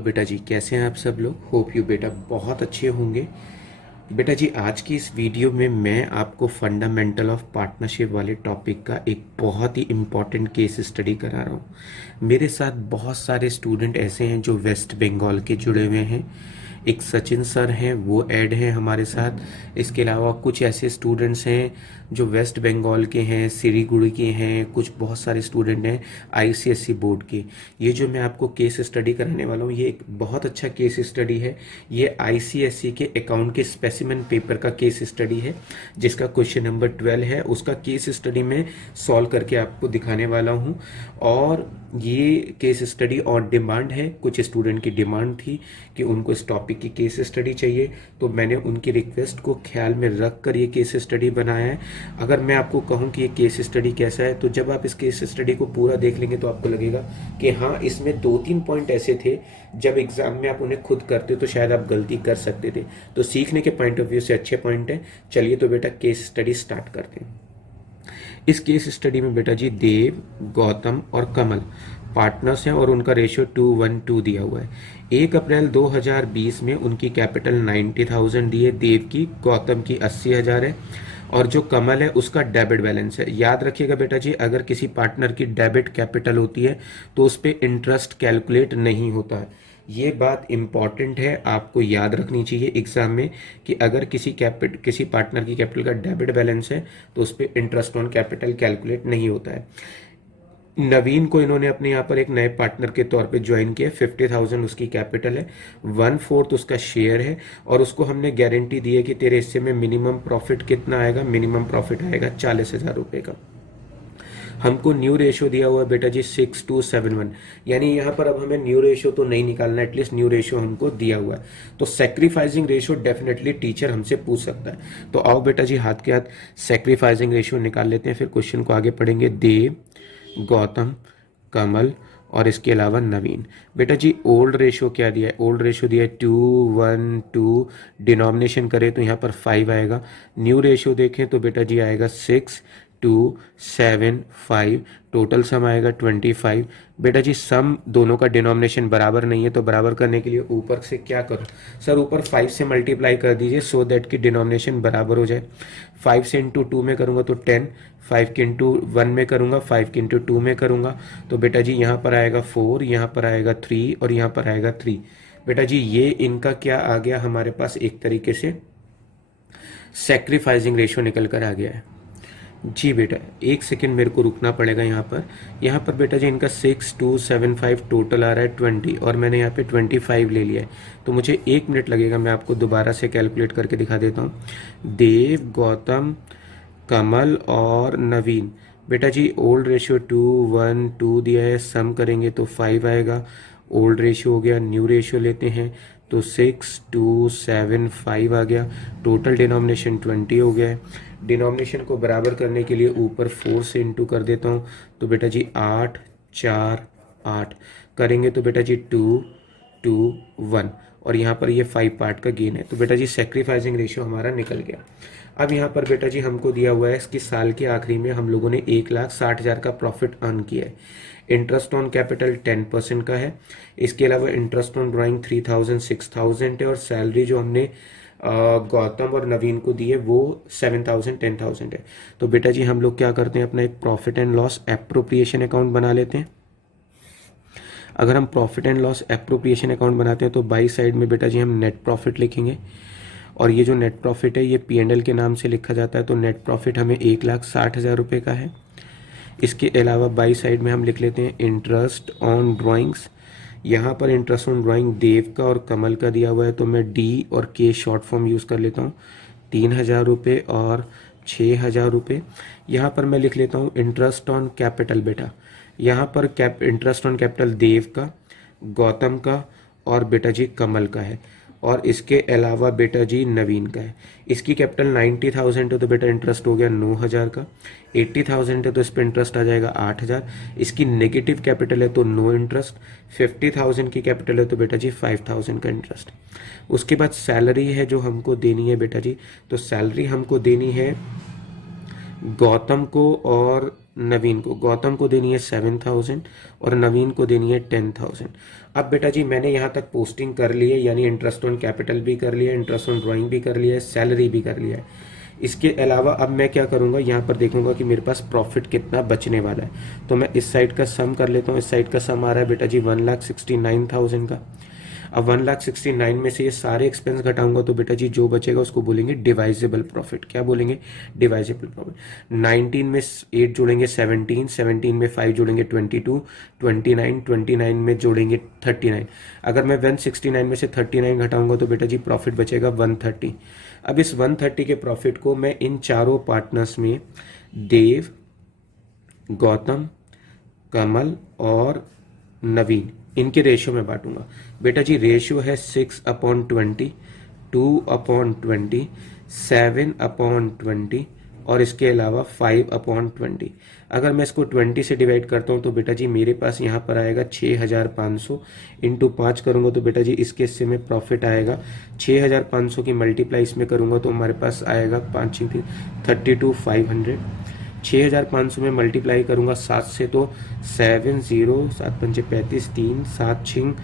Hello बेटा जी, कैसे हैं आप सब लोग। होप यू बेटा बहुत अच्छे होंगे। बेटा जी, आज की इस वीडियो में मैं आपको फंडामेंटल ऑफ पार्टनरशिप वाले टॉपिक का एक बहुत ही इम्पॉर्टेंट केस स्टडी करा रहा हूँ। मेरे साथ बहुत सारे स्टूडेंट ऐसे हैं जो वेस्ट बंगाल के जुड़े हुए हैं। एक सचिन सर हैं, वो ऐड हैं हमारे साथ। इसके अलावा कुछ ऐसे स्टूडेंट्स हैं जो वेस्ट बंगाल के हैं, सिलीगुड़ी के हैं, कुछ बहुत सारे स्टूडेंट हैं आईसीएसई बोर्ड के। ये जो मैं आपको केस स्टडी कराने वाला हूँ, ये एक बहुत अच्छा केस स्टडी है। ये आईसीएसई के अकाउंट के स्पेसिमेन पेपर का केस स्टडी है, जिसका क्वेश्चन नंबर 12 है। उसका केस स्टडी में सॉल्व करके आपको दिखाने वाला हूँ। और ये केस स्टडी ऑन डिमांड है। कुछ स्टूडेंट की डिमांड थी कि उनको इस टॉपिक की केस स्टडी चाहिए, तो मैंने उनकी रिक्वेस्ट को ख्याल में रख कर ये केस स्टडी बनाया है। अगर मैं आपको कहूँ कि ये केस स्टडी कैसा है, तो जब आप इस केस स्टडी को पूरा देख लेंगे तो आपको लगेगा कि हाँ, इसमें 2-3 पॉइंट ऐसे थे जब एग्जाम में आप उन्हें खुद करते तो शायद आप गलती कर सकते थे। तो सीखने के पॉइंट ऑफ व्यू से अच्छे पॉइंट है। चलिए तो बेटा केस स्टडी स्टार्ट करते हैं। इस केस स्टडी में बेटा जी देव, गौतम और कमल पार्टनर्स हैं और उनका रेशियो 2:1:2 दिया हुआ है। 1 अप्रैल 2020 में उनकी कैपिटल 90,000 दी है देव की, गौतम की 80,000 है, और जो कमल है उसका डेबिट बैलेंस है। याद रखिएगा बेटा जी, अगर किसी पार्टनर की डेबिट कैपिटल होती है तो उस पर इंटरेस्ट कैलकुलेट नहीं होता है। ये बात इंपॉर्टेंट है, आपको याद रखनी चाहिए एग्जाम में कि अगर किसी पार्टनर की कैपिटल का डेबिट बैलेंस है तो उस पर इंटरेस्ट ऑन कैपिटल कैलकुलेट नहीं होता है। नवीन को इन्होंने अपने यहाँ पर एक नए पार्टनर के तौर पे ज्वाइन किया। 50,000 उसकी कैपिटल है, 1/4 उसका शेयर है, और उसको हमने गारंटी दी है कि तेरे हिस्से में मिनिमम प्रॉफिट कितना आएगा। मिनिमम प्रॉफिट आएगा 40,000 रुपए का। हमको न्यू रेशियो दिया हुआ है बेटा जी 6:7:1, यानी यहाँ पर अब हमें न्यू रेशियो तो नहीं निकालना, एटलीस्ट न्यू रेशियो हमको दिया हुआ है। तो सेक्रीफाइसिंग रेशियो डेफिनेटली टीचर हमसे पूछ सकता है। तो आओ बेटा जी हाथ के हाथ सेक्रीफाइसिंग रेशियो निकाल लेते हैं, फिर क्वेश्चन को आगे पढ़ेंगे। देव, गौतम, कमल और इसके अलावा नवीन। बेटा जी ओल्ड रेशियो क्या दिया है? ओल्ड रेशियो दिया है 2:1:2। डिनोमिनेशन करें तो यहाँ पर 5 आएगा। न्यू रेशियो देखें तो बेटा जी आएगा 6:2:7:5। टोटल सम आएगा 25। बेटा जी सम दोनों का डिनोमिनेशन बराबर नहीं है, तो बराबर करने के लिए ऊपर से क्या करो सर, ऊपर 5 से मल्टीप्लाई कर दीजिए सो दैट कि डिनोमिनेशन बराबर हो जाए। 5 से इंटू 2 में करूंगा तो 10, 5 के इंटू 1 में करूंगा, 5 के इंटू 2 में करूंगा, तो बेटा जी यहाँ पर आएगा 4, यहाँ पर आएगा 3 और यहाँ पर आएगा 3। बेटा जी ये इनका क्या आ गया हमारे पास, एक तरीके से सेक्रीफाइसिंग रेशियो निकल कर आ गया है। जी बेटा एक सेकेंड मेरे को रुकना पड़ेगा यहाँ पर बेटा जी इनका 6:2:7:5 टोटल आ रहा है 20, और मैंने यहाँ पे 25 ले लिया है। तो मुझे 1 मिनट लगेगा, मैं आपको दोबारा से कैलकुलेट करके दिखा देता हूँ। देव, गौतम, कमल और नवीन। बेटा जी ओल्ड रेशियो 2:1:2 दिया है, सम करेंगे तो 5 आएगा। ओल्ड रेशियो हो गया, न्यू रेशियो लेते हैं तो 6:2:7:5 आ गया। टोटल डिनोमिनेशन 20 हो गया है। डिनोमिनेशन को बराबर करने के लिए ऊपर 4 से इंटू कर देता हूँ, तो बेटा जी 8, 4, 8 करेंगे तो बेटा जी 2, 2, 1, और यहाँ पर ये 5 पार्ट का गेन है। तो बेटा जी सेक्रीफाइसिंग रेशियो हमारा निकल गया। अब यहाँ पर बेटा जी हमको दिया हुआ है कि साल के आखिरी में हम लोगों ने 1,60,000 का प्रॉफिट अर्न किया है। इंटरेस्ट ऑन कैपिटल 10% का है। इसके अलावा इंटरेस्ट ऑन ड्राइंग 3,000 6,000 है, और सैलरी जो हमने गौतम और नवीन को दी है वो 7,000 10,000 है। तो बेटा जी हम लोग क्या करते हैं, अपना एक profit and loss appropriation account बना लेते हैं। अगर हम profit and loss appropriation account बनाते हैं तो बाई साइड में बेटा जी हम नेट प्रॉफिट लिखेंगे, और ये जो नेट प्रॉफिट है ये P&L के नाम से लिखा जाता है। तो नेट प्रॉफिट हमें 1,60,000 रुपये का है। इसके अलावा बाई साइड में हम लिख लेते हैं इंटरेस्ट ऑन ड्राइंग्स। यहाँ पर इंटरेस्ट ऑन ड्राइंग देव का और कमल का दिया हुआ है, तो मैं D और K शॉर्ट फॉर्म यूज़ कर लेता हूँ। 3,000 रुपये और 6,000 रुपये। यहाँ पर मैं लिख लेता हूँ इंटरेस्ट ऑन कैपिटल। बेटा यहाँ पर इंटरेस्ट ऑन कैपिटल देव का, गौतम का और बेटा जी कमल का है, और इसके अलावा बेटा जी नवीन का है। इसकी कैपिटल 90,000 है तो बेटा इंटरेस्ट हो गया 9,000 का। 80,000 है तो इस पर इंटरेस्ट आ जाएगा 8,000। इसकी नेगेटिव कैपिटल है तो नो इंटरेस्ट। 50,000 की कैपिटल है तो बेटा जी 5,000 का इंटरेस्ट। उसके बाद सैलरी है जो हमको देनी है बेटा जी, तो सैलरी हमको देनी है गौतम को और नवीन को, गौतम को देनी है 7,000 और नवीन को देनी है 10,000। अब बेटा जी मैंने यहाँ तक पोस्टिंग कर ली है, यानी इंटरेस्ट ऑन कैपिटल भी कर लिया है, इंटरेस्ट ऑन ड्राइंग भी कर लिया है, सैलरी भी कर लिया है। इसके अलावा अब मैं क्या करूँगा, यहाँ पर देखूंगा कि मेरे पास प्रॉफिट कितना बचने वाला है। तो मैं इस साइड का सम कर लेता हूँ। इस साइड का सम आ रहा है बेटा जी 1,69,000 का। अब 1,69,000 में से ये सारे एक्सपेंस घटाऊंगा तो बेटा जी जो बचेगा उसको बोलेंगे डिवाइजेबल प्रॉफिट। क्या बोलेंगे? Divisible profit. 19 में 8 जोड़ेंगे 17, 17 में 5 जोड़ेंगे 22, 29, 29 में जोड़ेंगे 39। अगर मैं 169 में से 39 घटाऊंगा तो बेटा जी प्रॉफिट बचेगा 130। अब इस 130 के प्रॉफिट को मैं इन चारों पार्टनर्स में देव, गौतम, कमल और नवीन, इनके रेशियो में बांटूंगा। बेटा जी रेशियो है 6/20, 2/20, 7/20 और इसके अलावा 5/20। अगर मैं इसको 20 से डिवाइड करता हूँ तो बेटा जी मेरे पास यहाँ पर आएगा 6,500 इंटू 5 करूँगा तो बेटा जी इसके हिस्से में प्रॉफिट आएगा 6,500 की मल्टीप्लाई इसमें करूँगा तो हमारे पास आएगा 5 32,500। 6,500 में मल्टीप्लाई करूँगा 7 से तो 7 0 7 पंचे 35, 3 7 6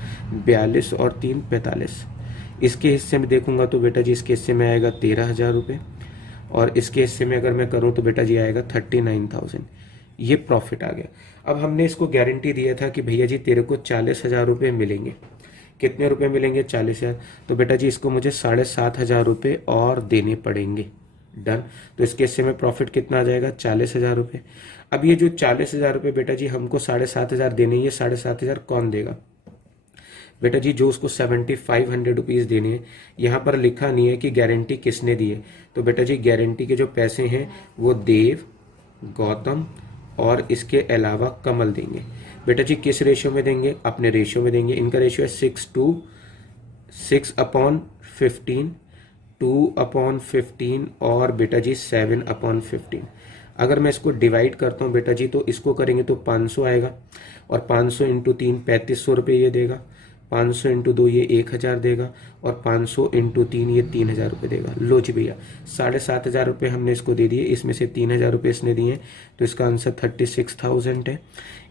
42 और 3 45। इसके हिस्से में देखूंगा तो बेटा जी इसके हिस्से में आएगा 13,000 रुपये और इसके हिस्से में अगर मैं करूँ तो बेटा जी आएगा 39,000। ये प्रॉफिट आ गया। अब हमने इसको गारंटी दिया था कि भैया जी तेरे को 40,000 रुपये मिलेंगे। कितने रुपए मिलेंगे? 40,000। तो बेटा जी इसको मुझे 7,500 रुपये और देने पड़ेंगे। डन। तो इसके हिस्से में प्रॉफिट कितना आ जाएगा? 40,000 रुपये। अब ये जो 40,000 रुपये बेटा जी हमको 7,500 देने, ये 7,500 कौन देगा? बेटा जी जो उसको 7,500 रुपीज़ देने हैं, यहाँ पर लिखा नहीं है कि गारंटी किसने दी है। तो बेटा जी गारंटी के जो पैसे हैं वो देव, गौतम और इसके अलावा कमल देंगे। बेटा जी किस रेशियो में देंगे? अपने रेशियो में देंगे। इनका रेशियो है 6/15, 2/15 और बेटा जी 7/15। अगर मैं इसको डिवाइड करता हूँ बेटा जी तो इसको करेंगे तो 500 आएगा और 500 इंटू 3 3,500 रुपये ये देगा। 500 इंटू 2 ये 1,000 देगा और 500 इंटू 3 ये 3,000 रुपये देगा। लो जी भैया 7,500 रुपये हमने इसको दे दिए, इसमें से 3,000 रुपये इसने दिए तो इसका आंसर 36,000 है।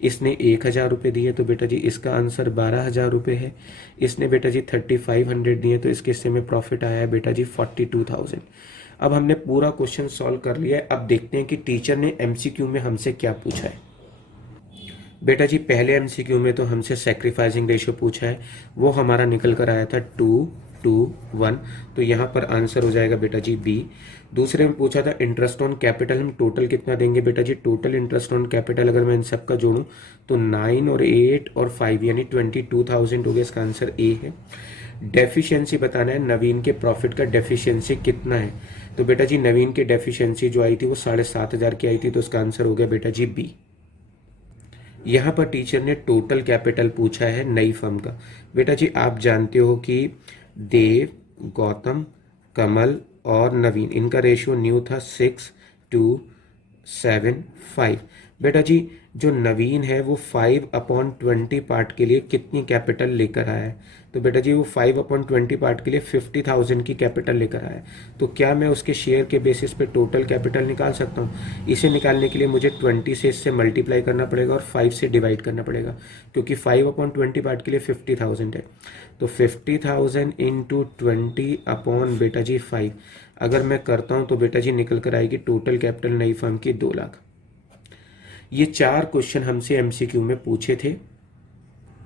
इसने 1,000 रुपये दिए तो बेटा जी इसका आंसर 12,000 रुपये है। इसने बेटा जी 3,500 दिए तो इसके हिस्से में प्रॉफिट आया है बेटा जी 42,000। अब हमने पूरा क्वेश्चन सॉल्व कर लिया है। अब देखते हैं कि टीचर ने एमसीक्यू में हमसे क्या पूछा है। बेटा जी पहले एमसीक्यू में तो हमसे सैक्रिफाइसिंग रेशियो पूछा है, वो हमारा निकल कर आया था 2:1, तो यहाँ पर आंसर हो जाएगा बेटा जी बी। दूसरे में पूछा था इंटरेस्ट ऑन कैपिटल, हम टोटल कितना देंगे बेटा जी? टोटल इंटरेस्ट ऑन कैपिटल अगर मैं इन सब का जोड़ूं तो 9 और 8 और 5 यानी 22,000 हो गया। इसका आंसर ए है। डेफिशिएंसी बताना है, नवीन के प्रॉफिट का डेफिशिएंसी कितना है? तो बेटा जी नवीन की डेफिशिएंसी जो आई थी वो 7,500 की आई थी, तो इसका आंसर हो गया बेटा जी बी। यहाँ पर टीचर ने टोटल कैपिटल पूछा है नई फर्म का। बेटा जी आप जानते हो कि देव, गौतम, कमल और नवीन, इनका रेशियो न्यू था 6:7:5। बेटा जी जो नवीन है वो 5/20 पार्ट के लिए कितनी कैपिटल लेकर आया है? तो बेटा जी वो 5/20 पार्ट के लिए 50,000 की कैपिटल लेकर आया है। तो क्या मैं उसके शेयर के बेसिस पे टोटल कैपिटल निकाल सकता हूँ? इसे निकालने के लिए मुझे 20 से इससे मल्टीप्लाई करना पड़ेगा और 5 से डिवाइड करना पड़ेगा, क्योंकि 5/20 पार्ट के लिए 50,000 है। तो 50,000 इंटू 20 अपॉन बेटा जी 5 अगर मैं करता हूँ तो बेटा जी निकल कर आएगी टोटल कैपिटल नई फर्म की 2 लाख। ये 4 क्वेश्चन हमसे एमसीक्यू में पूछे थे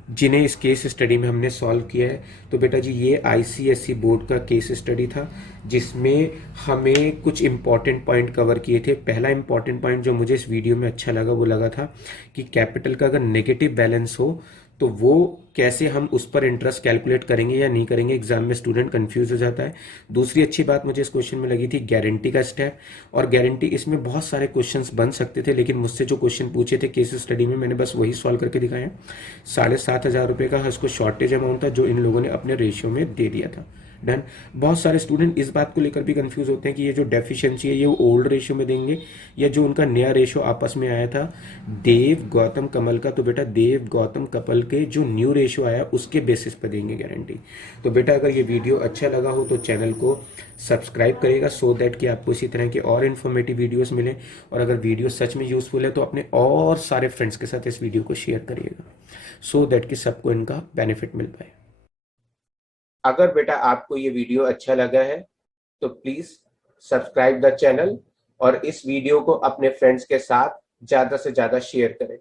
जिन्हें इस केस स्टडी में हमने सॉल्व किया है। तो बेटा जी ये आईसीएसई बोर्ड का केस स्टडी था जिसमें हमें कुछ इंपॉर्टेंट पॉइंट कवर किए थे। पहला इंपॉर्टेंट पॉइंट जो मुझे इस वीडियो में अच्छा लगा वो लगा था कि कैपिटल का अगर नेगेटिव बैलेंस हो तो वो कैसे हम उस पर इंटरेस्ट कैलकुलेट करेंगे या नहीं करेंगे, एग्जाम में स्टूडेंट कंफ्यूज हो जाता है। दूसरी अच्छी बात मुझे इस क्वेश्चन में लगी थी गारंटी का स्टेप, और गारंटी इसमें बहुत सारे क्वेश्चंस बन सकते थे लेकिन मुझसे जो क्वेश्चन पूछे थे केस स्टडी में मैंने बस वही सॉल्व करके दिखाए हैं। 7,500 रुपये का इसको शॉर्टेज अमाउंट था जो इन लोगों ने अपने रेशियो में दे दिया था। डन। बहुत सारे स्टूडेंट इस बात को लेकर भी कंफ्यूज होते हैं कि ये जो डेफिशिएंसी है ये वो ओल्ड रेशियो में देंगे या जो उनका नया रेशियो आपस में आया था देव गौतम कमल का, तो बेटा देव गौतम कपल के जो न्यू रेशियो आया उसके बेसिस पर देंगे गारंटी। तो बेटा अगर ये वीडियो अच्छा लगा हो तो चैनल को सब्सक्राइब करेगा सो दैट कि आपको इसी तरह के और इन्फॉर्मेटिव वीडियोस मिले। और अगर वीडियो सच में यूजफुल है तो अपने और सारे फ्रेंड्स के साथ इस वीडियो को शेयर करिएगा सो दैट कि सबको इनका बेनिफिट मिल पाए। अगर बेटा आपको ये वीडियो अच्छा लगा है तो प्लीज सब्सक्राइब द चैनल और इस वीडियो को अपने फ्रेंड्स के साथ ज्यादा से ज्यादा शेयर करें।